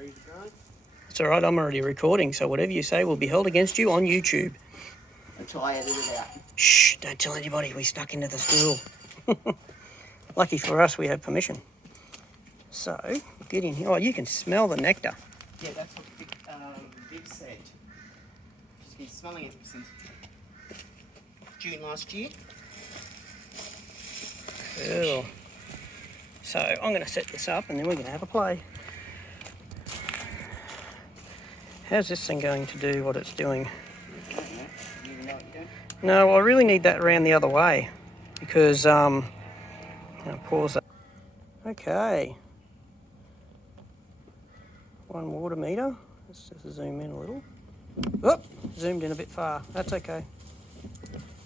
ready to go. It's all right, I'm already recording, so whatever you say will be held against you on YouTube. Until I edit it out. Shh, don't tell anybody we snuck into the school. Lucky for us, we have permission. So, get in here. Oh, you can smell the nectar. Yeah, that's what Viv said. She's been smelling it since June last year. Cool. So, I'm going to set this up and then we're going to have a play. How's this thing going to do what it's doing? No, I really need that around the other way because, I'll pause that. Okay. 1 water meter. Let's just zoom in a little. Oh, zoomed in a bit far. That's okay.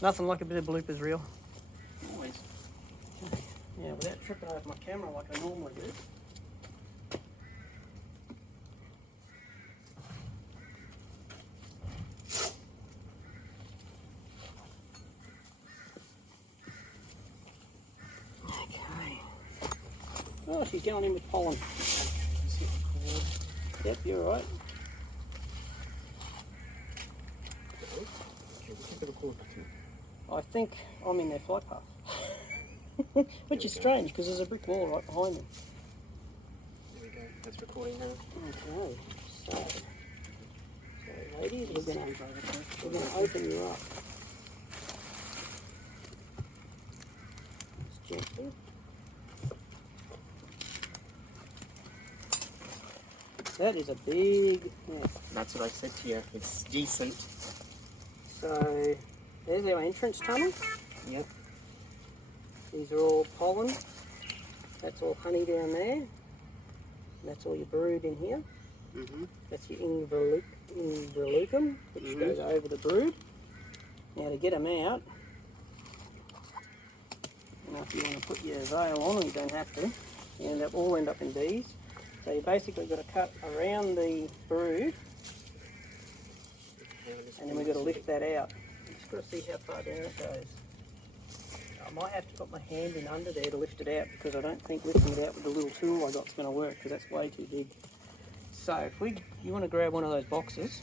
Nothing like a bit of bloopers reel. Always. Yeah, without tripping over my camera like I normally do. Okay. Oh, she's going in with pollen. Yep, you're right. I think I'm in their flight path. Which is strange because there's a brick wall right behind them. There we go. That's recording now. Okay, so ladies, we're going to open you up. Just gently. That is a big nest. That's what I said to you. It's decent. So there's our entrance tunnel. Yep. These are all pollen. That's all honey down there. That's all your brood in here. That's your involucrum, which goes over the brood. Now to get them out, now if you want to put your veil on, you don't have to. You all end up in bees. So you basically got to cut around the brood, and then we've got to lift that out. You just got to see how far down it goes. I might have to put my hand in under there to lift it out because I don't think lifting it out with the little tool I got is going to work because that's way too big. So if you want to grab one of those boxes.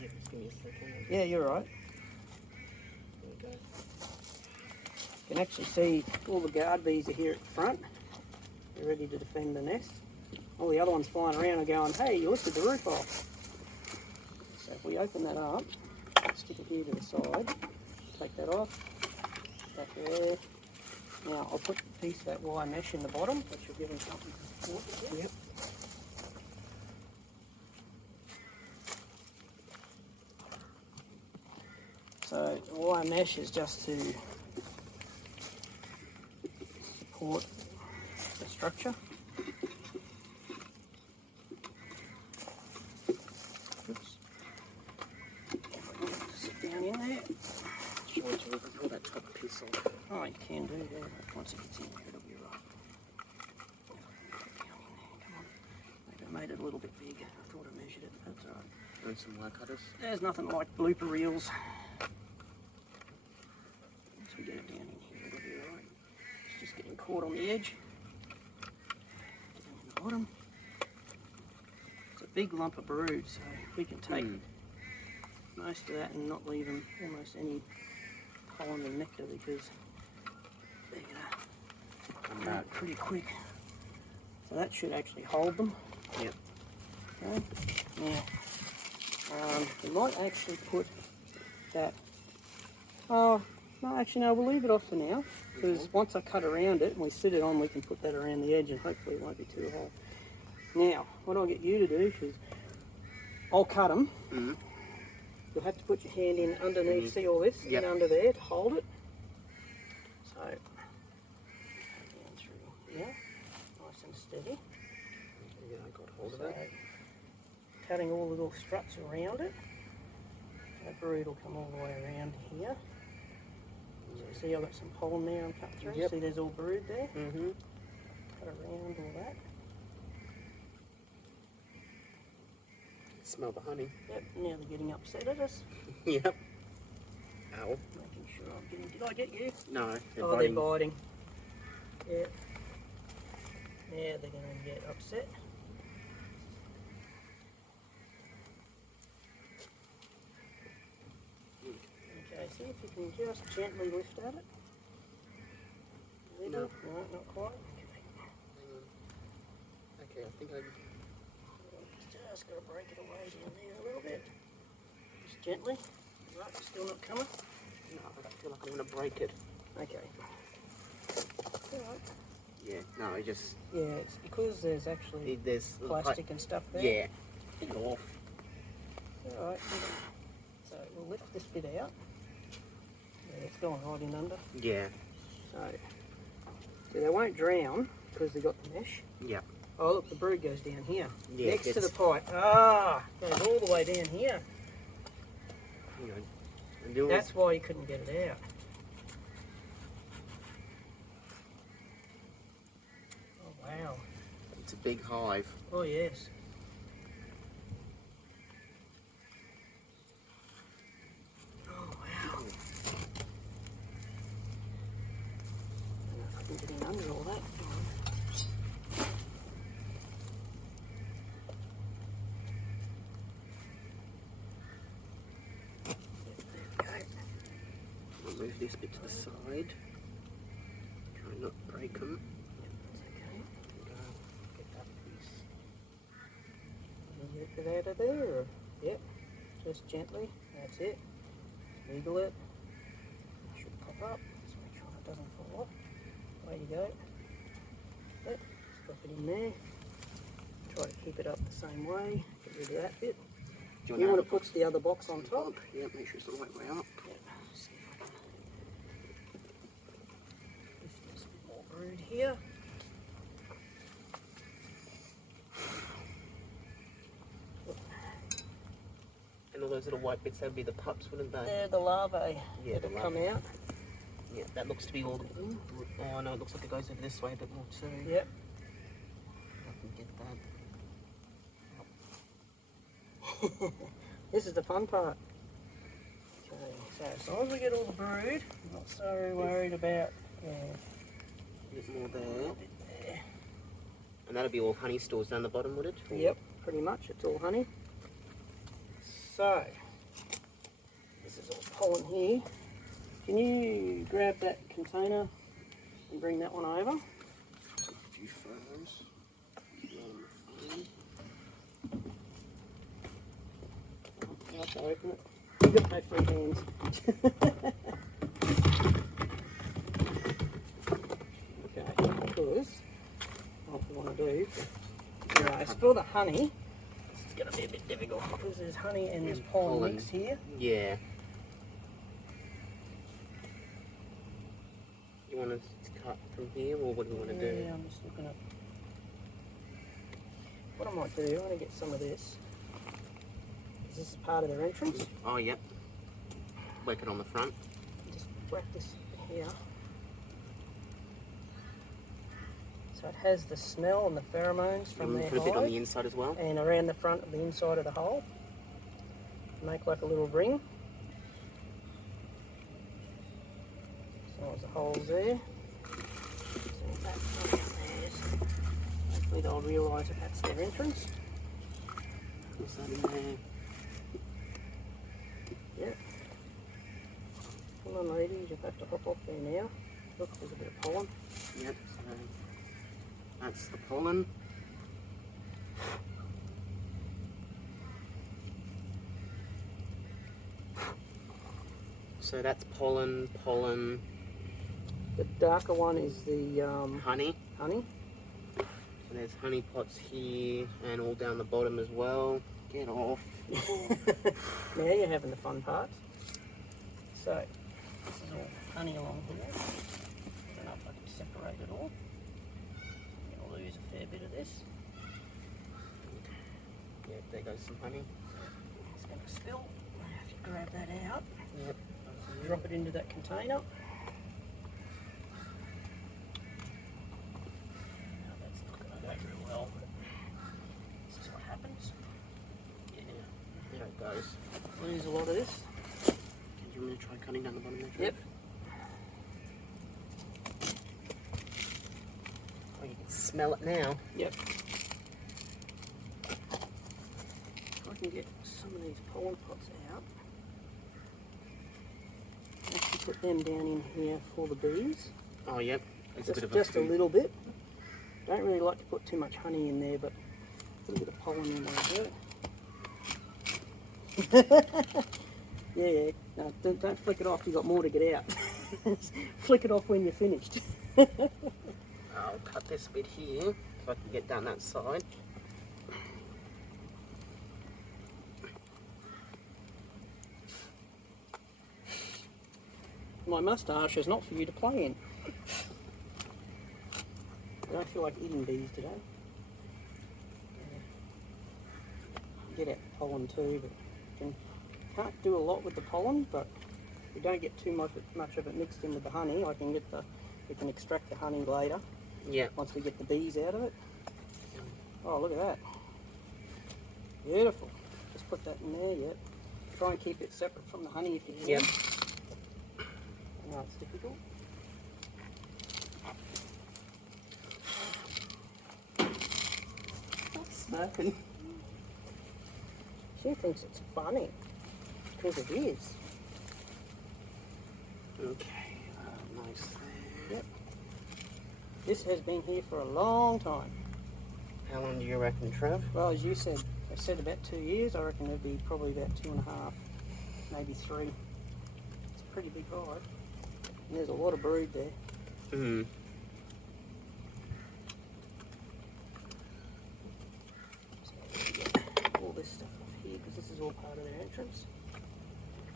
Yeah, just give me a second. Yeah, you're right. There we go. You can actually see all the guard bees are here at the front. They're ready to defend the nest. All the other ones flying around are going, hey, you lifted the roof off. So if we open that up, stick it here to the side, take that off, back there. Now I'll put a piece of that wire mesh in the bottom, which will give them something to support it. Yep. So the wire mesh is just to support the structure. Oops. Sit down in there. Sure, to pull that top piece off. Oh, you can do that. Once it gets in there, it'll be right. Down in there. Come on. Maybe I made it a little bit big. I thought I measured it. That's all right. And some wire cutters. There's nothing like blooper reels. Once we get it down in here, it'll be right. It's just getting caught on the edge. Down in the bottom. It's a big lump of brood, so we can take most of that and not leave them almost any pollen and nectar because they're going to come out pretty quick. So that should actually hold them. Yep. Okay. Now, we might actually put that. Oh, no, actually, no, we'll leave it off for now because once I cut around it and we sit it on, we can put that around the edge and hopefully it won't be too hot. Now, what I'll get you to do is I'll cut them. You'll have to put your hand in underneath, see all this, in under there to hold it. So, down through here, nice and steady. Yeah, I got hold of it. Cutting all the little struts around it. That brood will come all the way around here. So see I've got some pollen there I'm cut through. See there's all brood there. Cut around all that. Smell the honey. Yep, now they're getting upset at us. Yep. Ow. Making sure I'm getting... Did I get you? No, they're biting. They're biting. Yep. Now they're going to get upset. You can just gently lift at it. No. No, not quite. Okay, I think I... Just got to break it away down there a little bit. Just gently. Right, still not coming? No, I feel like I'm going to break it. Okay. Alright. Yeah, no, I just... Yeah, it's because there's actually There's plastic and stuff there. Yeah. Get it off. Alright. So we'll lift this bit out. Yeah, it's gone right in under. Yeah. So they won't drown because they've got the mesh. Yeah. Oh look, the brood goes down here. Yeah, next to the pipe. Ah, goes all the way down here. You know, That's why you couldn't get it out. Oh wow. It's a big hive. Oh yes. Oh wow. I don't know if I can get in under all that. I'll move this bit to the side. Try not to break them. That's okay. Get that piece. Get it out of there. Or, yep. Just gently. That's it. Wiggle it. It should pop up. Just make sure it doesn't fall off. Away you go. Yep. Just drop it in there. Try to keep it up the same way. Get rid of that bit. Do You want to put the other box on top? Yeah, make sure it's the right way up. Yep. See if I can lift this bit more brood here. And all those little white bits, that'd be the pups, wouldn't they? They're the larvae Yeah, that the have come out. Yeah, that looks to be all... Oh no, it looks like it goes over this way a bit more too. Yep. I can get that. This is the fun part. Okay, so as long as we get all the brood, I'm not so worried about A bit more there. bit there. And that'll be all honey stores down the bottom, would it? Or- Yep, pretty much. It's all honey. So, this is all pollen here. Can you grab that container and bring that one over? A few photos. I'll have to open it. You've got no free hands. Okay, because what we want to do, anyways, for the honey, this is going to be a bit difficult because there's honey and there's pollen mixed here. Yeah. You want to cut from here, or what do you want to do? Yeah, I'm just looking at. What I might do, I want to get some of this. Is this part of their entrance? Oh, yep. Work it on the front. Just whack this here. So it has the smell and the pheromones from And their put a bit on hive, the inside as well. and around the front of the inside of the hole. Make like a little ring. As long as the hole's there. So that's theirs. Hopefully they'll realise that that's their entrance. Put that in there. Yep. Come on lady, you just have to hop off there now. Look, there's a bit of pollen. Yep, so that's the pollen. So that's pollen. The darker one is the Honey. honey. And there's honey pots here and all down the bottom as well. Get off. Now you're having the fun part. So, this is all honey along here. I don't know if I can separate it all. I'm going to lose a fair bit of this. Yeah, there goes some honey. It's going to spill. I have to grab that out. Yep. Drop it into that container. Now that's not going to go very well, but this is what happens. Yeah, there it goes. Lose a lot of this. Do you want me to try cutting down the bottom there? Yep. Oh, you can smell it now. Yep. If I can get some of these pollen pots out. put them down in here for the bees. Oh, yep. Just a little bit. Don't really like to put too much honey in there, but a little bit of pollen in there. Yeah, no, don't flick it off, you've got more to get out. Flick it off when you're finished. I'll cut this bit here so I can get down that side. My moustache is not for you to play in. I don't feel like eating bees today. Get out the pollen too, but can't do a lot with the pollen, but we don't get too much of it mixed in with the honey. We can extract the honey later. Yeah. Once we get the bees out of it. Oh, look at that. Beautiful. Just put that in there, yeah. Try and keep it separate from the honey if you can. Yep. I know it's difficult. Stop smirking. She thinks it's funny, because it is. Okay, nice there. Yep. This has been here for a long time. How long do you reckon, Trev? Well, as you said, I said about 2 years. I reckon it'd be probably about 2.5, maybe 3. It's a pretty big hive. And there's a lot of brood there. Mm-hmm. All this stuff off here, because this is all part of their entrance.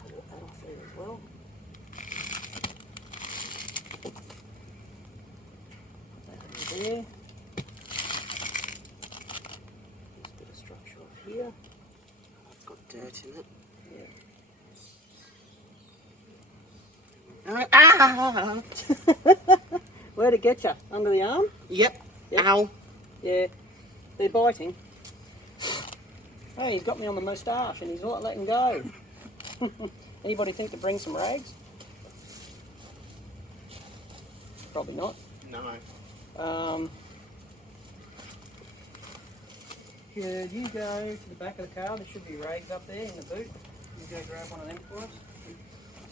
Put all that off there as well. Put that in there. This bit of structure off here. It's got dirt in it. Yeah. Ah! Where'd it get you? Under the arm? Yep. Yep. Ow. Yeah. They're biting. Hey, he's got me on the moustache and he's not letting go. Anybody think to bring some rags? Probably not. No. Could you go to the back of the car? There should be rags up there in the boot. You go grab one of them for us.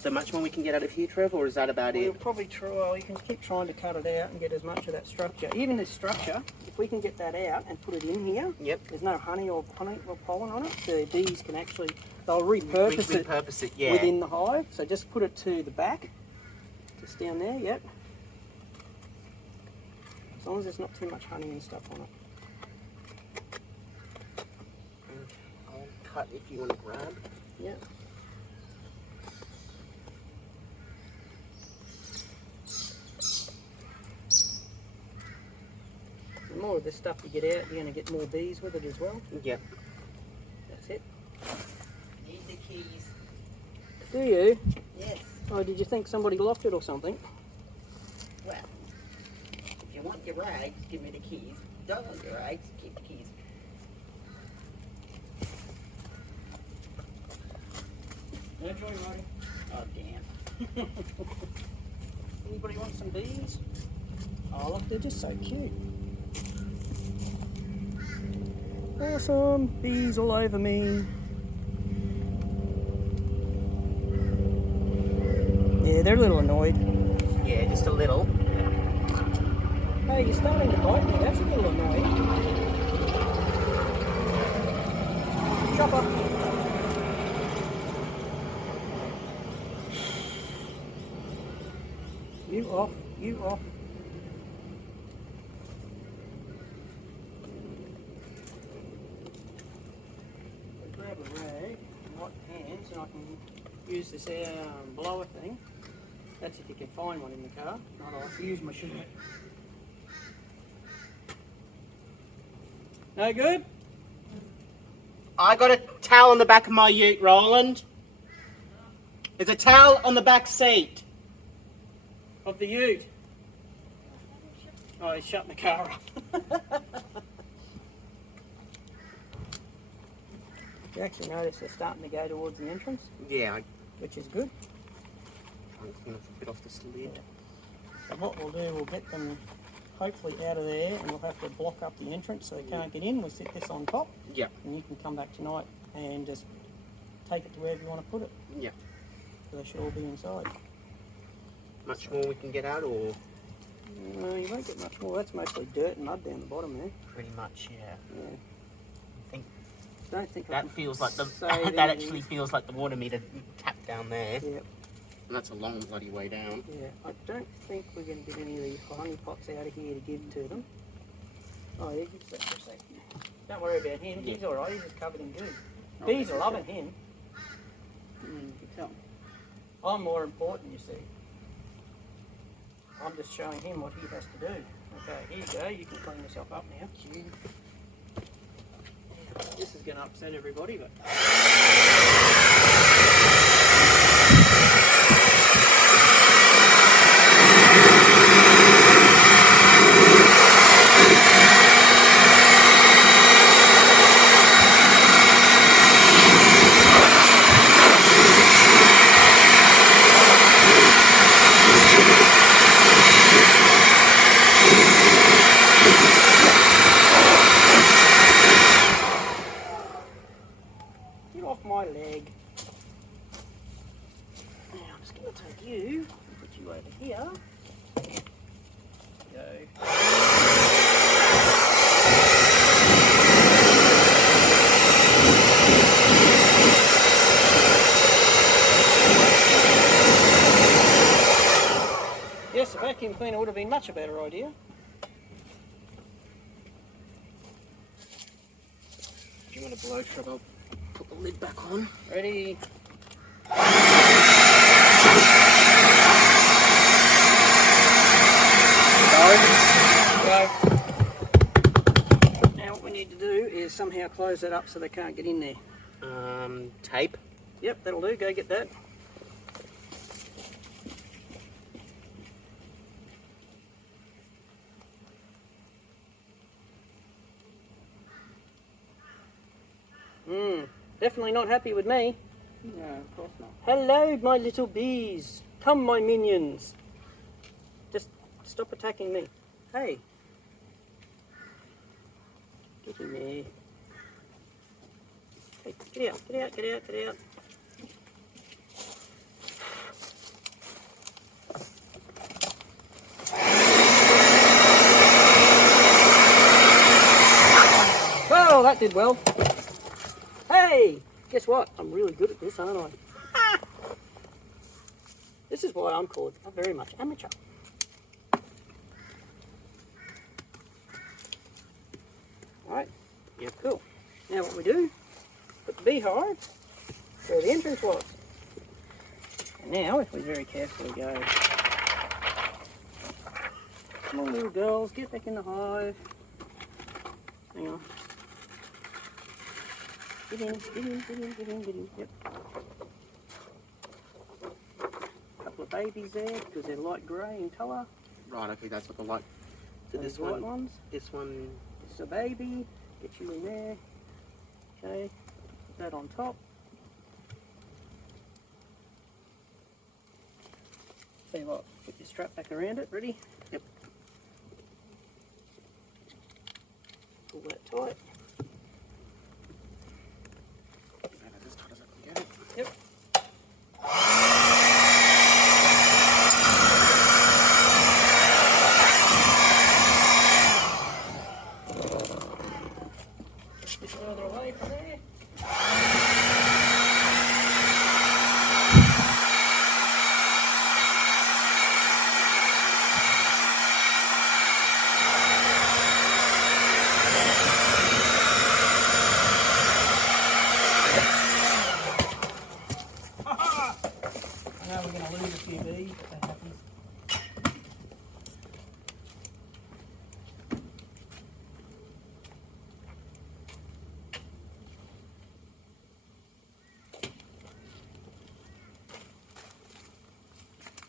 So much more we can get out of here, Trev, or is that about We'll it? probably try, well, you can keep trying to cut it out and get as much of that structure. Even this structure, if we can get that out and put it in here, Yep. there's no honey or pollen on it. The bees can actually, they'll repurpose it Repurpose it, yeah. within the hive. So just put it to the back, just down there, yep. As long as there's not too much honey and stuff on it. I'll cut if you want to grab. Yep. The more of this stuff you get out, you're going to get more bees with it as well. Yep. That's it. Need the keys. Do you? Yes. Oh, did you think somebody locked it or something? Well, if you want your rags, give me the keys. Don't want your rags, keep the keys. No joyriding. Oh, damn. Anybody want some bees? Oh, look, they're just so cute. Awesome. Bees all over me. Yeah, they're a little annoyed. Yeah, just a little. Hey, you're starting to bite me. That's a little annoying. Chopper. You off. You off. Grab a rag, wipe hands, and I can use this blower thing. That's if you can find one in the car. Not I use my sugar. No good? I got a towel on the back of my ute, Roland. There's a towel on the back seat. Of the ute. Oh, he's shutting the car up. You actually notice they're starting to go towards the entrance, Yeah, which is good. I'm just going to bit off this lid. So what we'll do, we'll get them hopefully out of there, and we'll have to block up the entrance so they can't get in. We'll sit this on top, Yep. and you can come back tonight and just take it to wherever you want to put it. Yep. So they should all be inside. much more we can get out, or No, you won't get much more. That's mostly dirt and mud down the bottom there. pretty much, yeah. Yeah. I think Don't think I that can feels like the save that anything. actually feels like the water meter tap down there. Yep. And that's a long bloody way down. Yeah. I don't think we're going to get any of these honey pots out of here to give to them. Oh yeah, give us that for a second. Don't worry about him. He's all right. He's just covered in goo. Bees are loving him. You tell. I'm more important, you see. I'm just showing him what he has to do. Okay, here you go. You can clean yourself up now. This is going to upset everybody, but... Get off my leg. Now I'm just going to take you and put you over here. Go. Yes, a vacuum cleaner would have been much a better idea. Do you want to blow trouble? Put the lid back on. Ready? Go. Now what we need to do is somehow close that up so they can't get in there. Tape. Yep, that'll do. Go get that. Definitely not happy with me. No, of course not. Hello, my little bees. Come, my minions. Just stop attacking me. Hey. Get in there. Hey, get out, get out, get out, get out. Well, that did well. Hey, guess what? I'm really good at this, aren't I? Ah! This is why I'm called a very much amateur. Alright, Yep. cool. Now what we do, put the beehive where the entrance was. And now, if we very carefully go, come on little girls, get back in the hive. Hang on. Get in, get in, get in, get in, get in. Yep. Couple of babies there because they're light grey in colour. Right, okay, that's what the light. So Those this white one, ones. this one. This is a baby. Get you in there. Okay. Put that on top. Tell you what, put your strap back around it. Ready? Yep. Pull that tight. As tight as I can get it. Yep. Bit further away from there. I know we're going to lose a few bees, but that happens.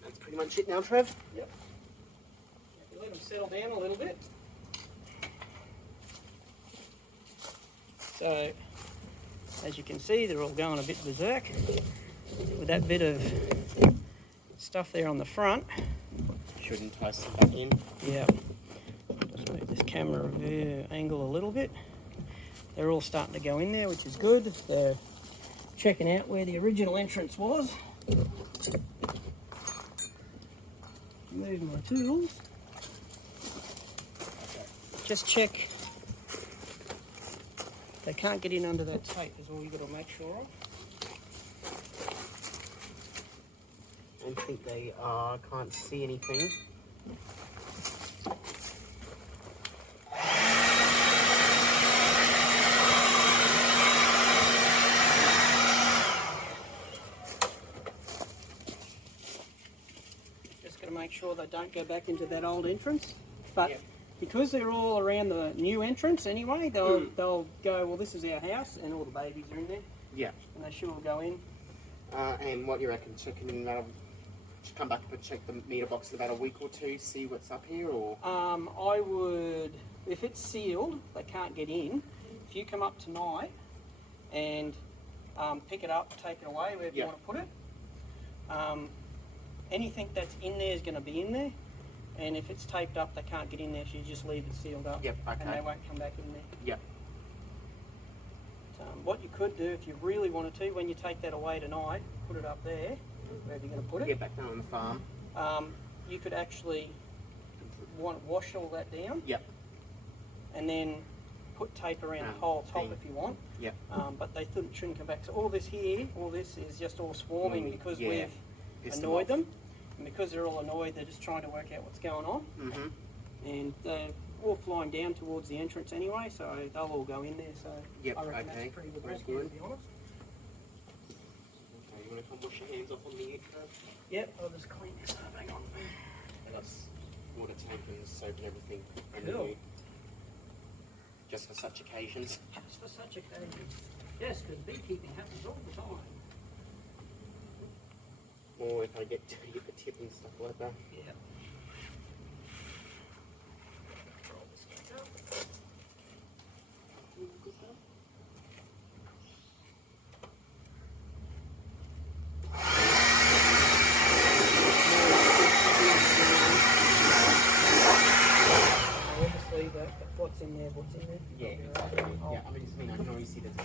That's pretty much it now, Trev. Yep. If you let them settle down a little bit. So, as you can see, they're all going a bit berserk with that bit of stuff there on the front. Should entice them back in. Yeah. Just move this camera view angle a little bit. They're all starting to go in there, which is good. They're checking out where the original entrance was. Move my tools. Just check they can't get in under that tape is all you've got to make sure of. I don't think they are. Can't see anything. Just got to make sure they don't go back into that old entrance. But Yep. because they're all around the new entrance anyway, they'll go, well, this is our house, and all the babies are in there, Yeah. and they should all go in. And what do you reckon? Checking in about come back and check the meter box in about a week or two, see what's up here, or? I would, if it's sealed, they can't get in. If you come up tonight and pick it up, take it away wherever you want to put it. Anything that's in there is going to be in there. And if it's taped up, they can't get in there, so you just leave it sealed up. Yep, okay. And they won't come back in there. Yep. What you could do, if you really wanted to, when you take that away tonight, put it up there, wherever you're going to put it. Get back down on the farm. You could actually wash all that down. Yep. And then put tape around the whole top if you want. Yep. But they shouldn't come back. So all this here, all this is just all swarming because we've Pissed annoyed them. And because they're all annoyed, they're just trying to work out what's going on. Mm-hmm. And they're all flying down towards the entrance anyway, so they'll all go in there. So Yep, I reckon okay. that's a pretty good That's rescue, good. to be honest. Okay, you want to come wash your hands off on the edge? Yep, I'll just clean this up. Hang on. That's water tank and soap and everything. Cool. New. Just for such occasions. Just for such occasions. Yes, because beekeeping happens all the time. Or if I get the tip and stuff like that. Yeah. Roll this back up. Good stuff. Obviously, what's in there, what's in there. Yeah, I mean, I can already see there's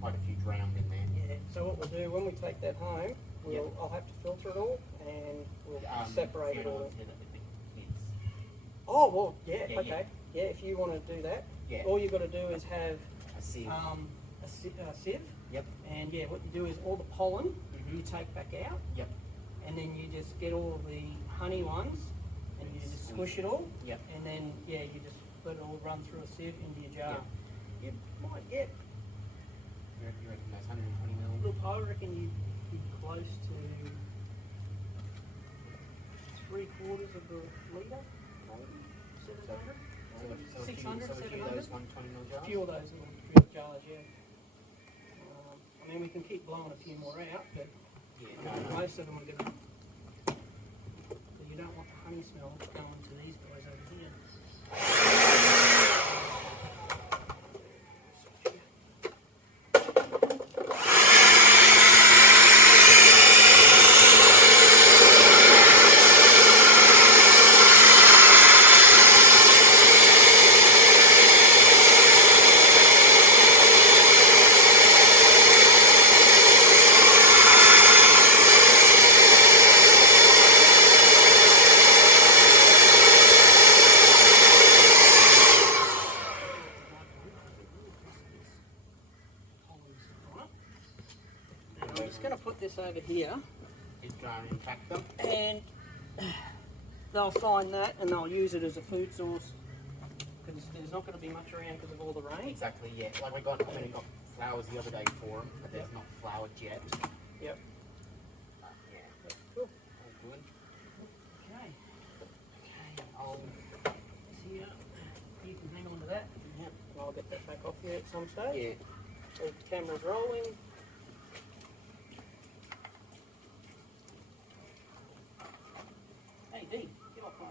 quite a few drowned in there. Yeah, so what we'll do, when we take that home, I'll have to filter it all, and we'll separate it all. Oh, well, yeah, okay. Yeah, if you want to do that, all you've got to do is have a sieve. A sieve. Yep. And yeah, what you do is all the pollen you take back out. Yep. And then you just get all the honey ones, and you just squish it all. Yep. And then, yeah, you just let it all run through a sieve into your jar. Yep. You might get, You reckon that's 120 mil? look, I reckon you'd be close to 3/4 of the litre, maybe, 700. So 600, a few 700. of those 120 mil A jars? few of those little jars, yeah. I mean, we can keep blowing a few more out, but most of them are going to... You don't want the honey smell going to these guys over here. I'm just going to put this over here, Just try and impact them. and they'll find that and they'll use it as a food source, because there's not going to be much around because of all the rain. Exactly, yeah. Like we got flowers the other day for them, but there's not flowered yet. Yep. Yeah. Cool. All good. Okay. Okay, I'll... See ya. You can hang on to that. Yep. And I'll get that back off here at some stage. Yeah. The camera's rolling. Hey, Dee, get off my...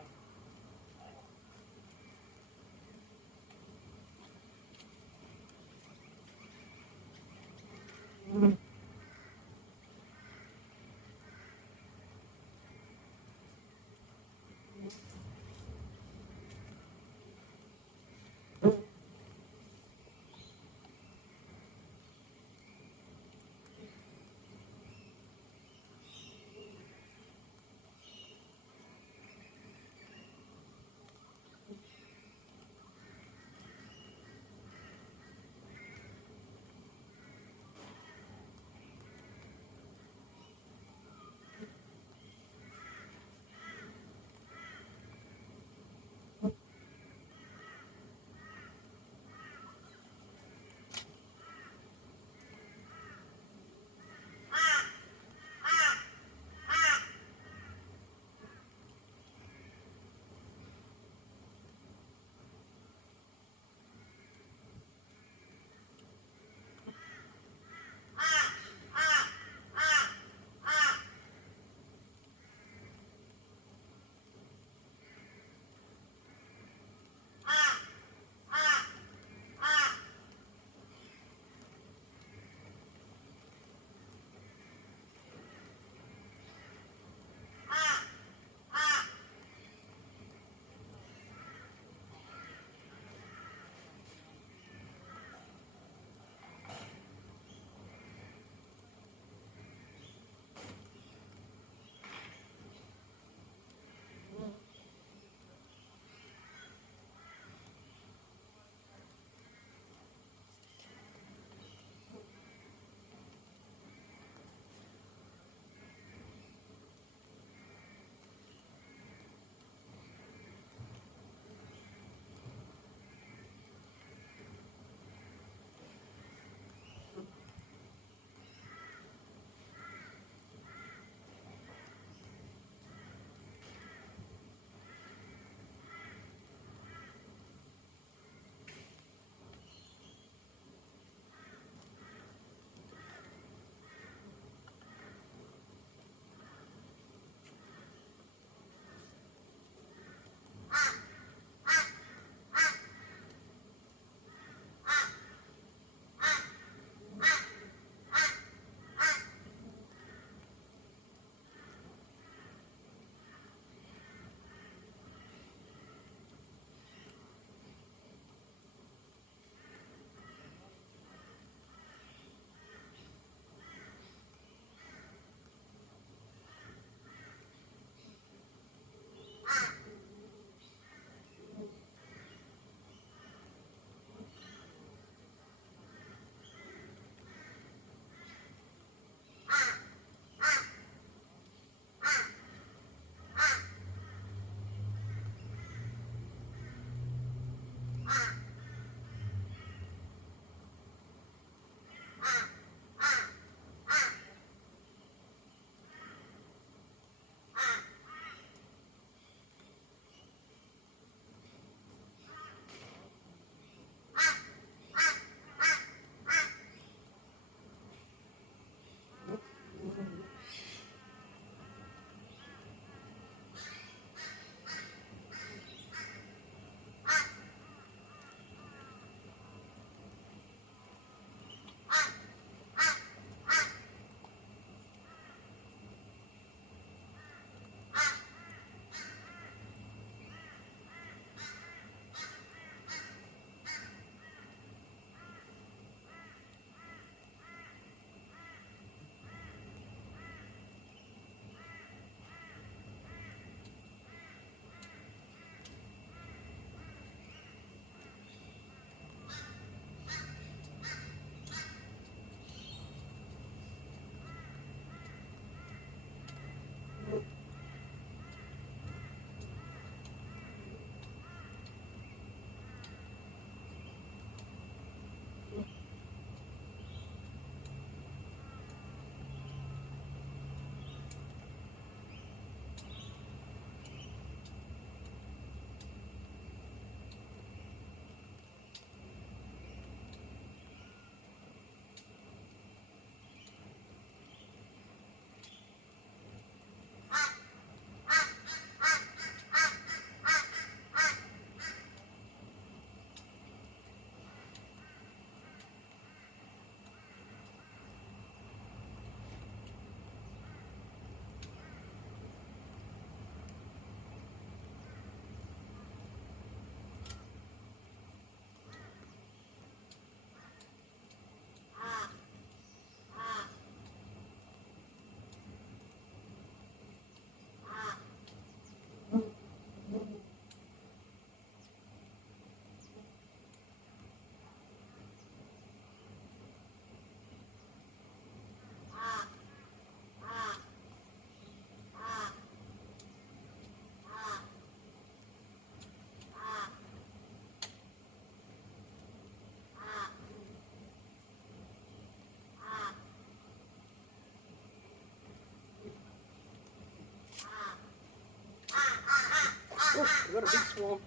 a big swarm.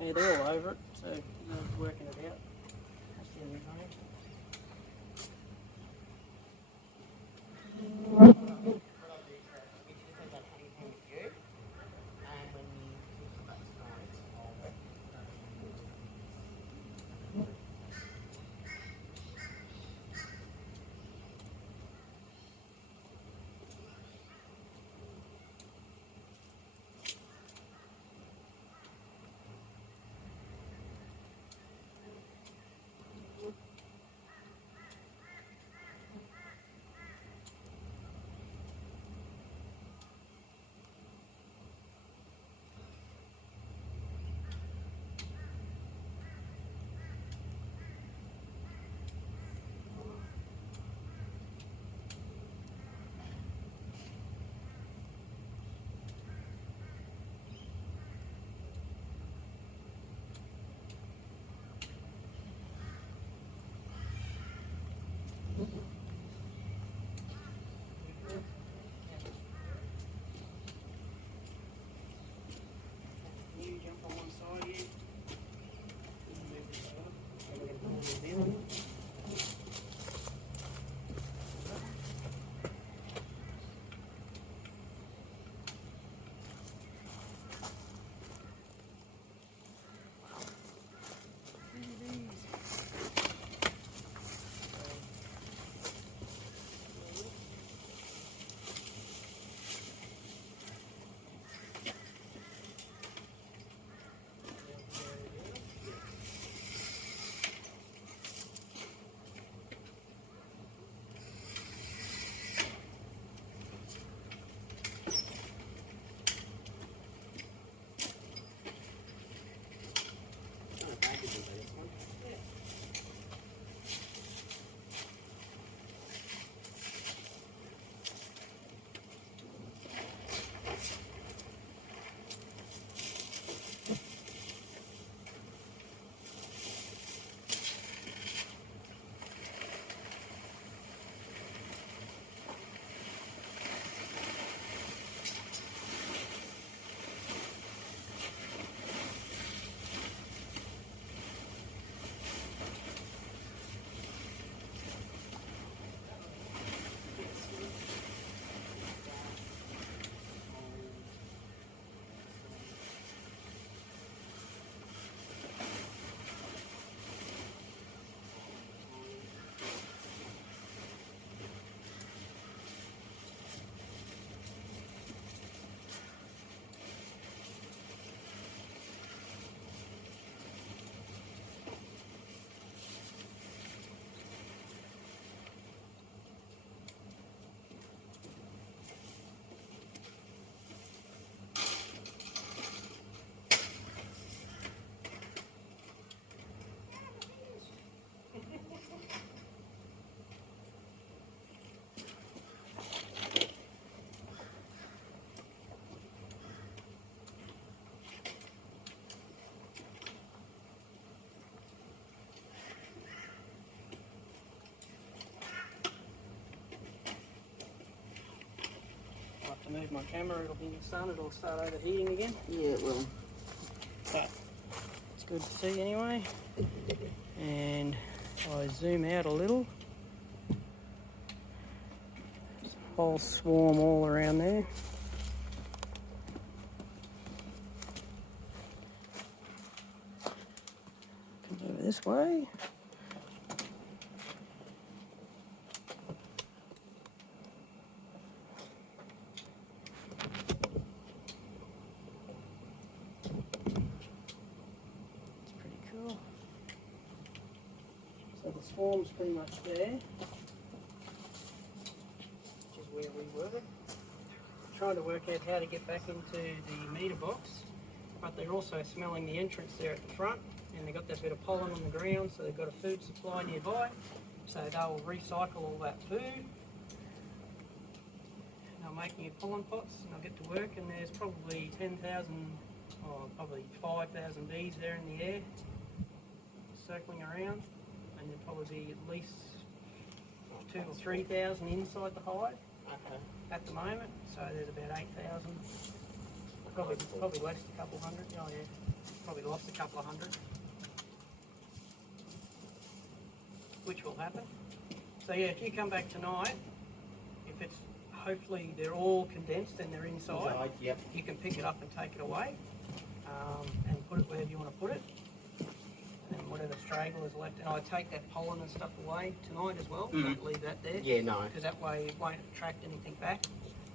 Yeah, they're all over it, so working it out. That's the only thing. What I'll do is we just have that honeycomb with you, and when you come back tonight, I'll You jump on one side here. Move this over. And we're going to pull this in. I'll have to move my camera, it'll be in the sun, it'll start overheating again. Yeah, it will. But it's good to see anyway. And I zoom out a little. There's a whole swarm all around there. Come over this way. So the swarm's pretty much there, which is where we were. Trying to work out how to get back into the meter box, but they're also smelling the entrance there at the front, and they've got that bit of pollen on the ground, so they've got a food supply nearby, so they'll recycle all that food. And they're making pollen pots, and they'll get to work, and there's probably 10,000, or probably 5,000 bees there in the air, circling around. And there'll probably be at least 2,000 or 3,000 inside the hive Okay. at the moment. So there's about 8,000. Probably lost a couple hundred. Oh yeah, probably lost a couple of hundred, which will happen. So yeah, if you come back tonight, if it's hopefully they're all condensed and they're inside, Yep. you can pick it up and take it away and put it wherever you want to put it. And whatever straggle is left, and I take that pollen and stuff away tonight as well. Don't leave that there. Yeah, no. Because that way it won't attract anything back.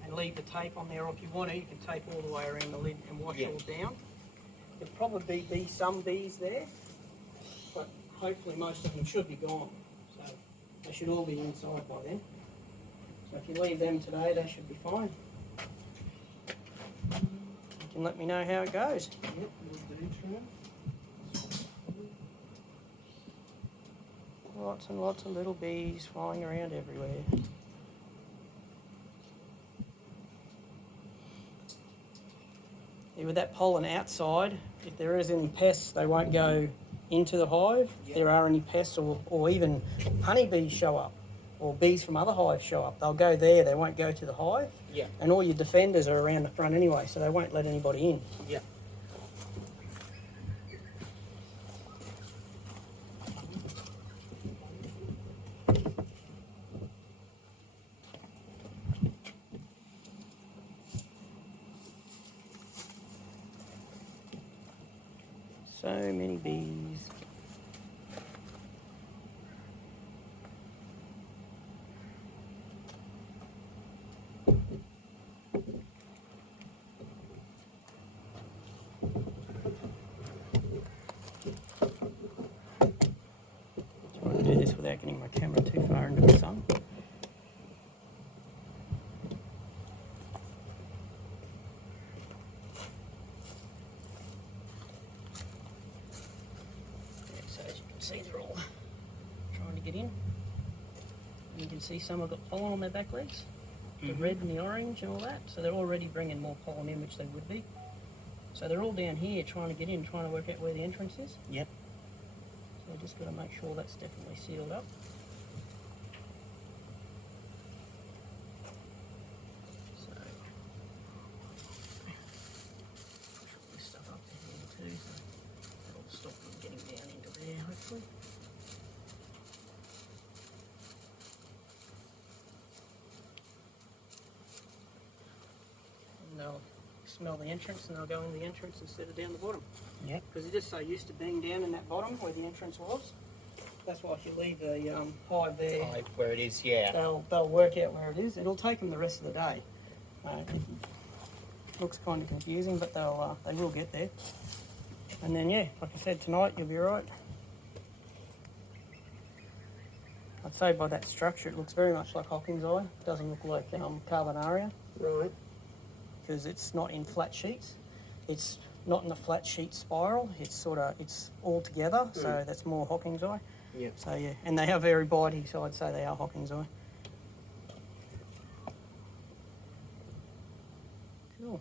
And leave the tape on there, or if you want to, you can tape all the way around the lid and wash it all down. There'll probably be some bees there, but hopefully most of them should be gone. So they should all be inside by then. So if you leave them today, they should be fine. You can let me know how it goes. Yep, little beach room. Lots and lots of little bees flying around everywhere. With that pollen outside, if there is any pests, they won't go into the hive. If there are any pests or even honeybees show up or bees from other hives show up, they'll go there, they won't go to the hive. Yeah. And all your defenders are around the front anyway, so they won't let anybody in. Yeah. So many bees. Trying to do this without getting my camera too far into the sun. So as you can see, they're all trying to get in. You can see some have got pollen on their back legs, the red and the orange and all that. So they're already bringing more pollen in, which they would be. So they're all down here trying to get in, trying to work out where the entrance is. Yep. So just got to make sure that's definitely sealed up. So push all this stuff up to here too, so that'll stop them getting down into there hopefully. And they'll smell the entrance and they'll go in the entrance instead of down the bottom. Yep. Because they're just so used to being down in that bottom where the entrance was. That's why if you leave the hive there, Hive where it is, yeah. they'll work out where it is. It'll take them the rest of the day. It looks kind of confusing, but they will get there. And then yeah, like I said, tonight you'll be right. I'd say by that structure it looks very much like Hocking's eye. It doesn't look like Carbonaria. Right. Because it's not in flat sheets. It's not in the flat sheet spiral. It's all together. So that's more Hocking's eye. Yeah. So yeah, and they are very bitey, so I'd say they are Hocking's eye. Cool.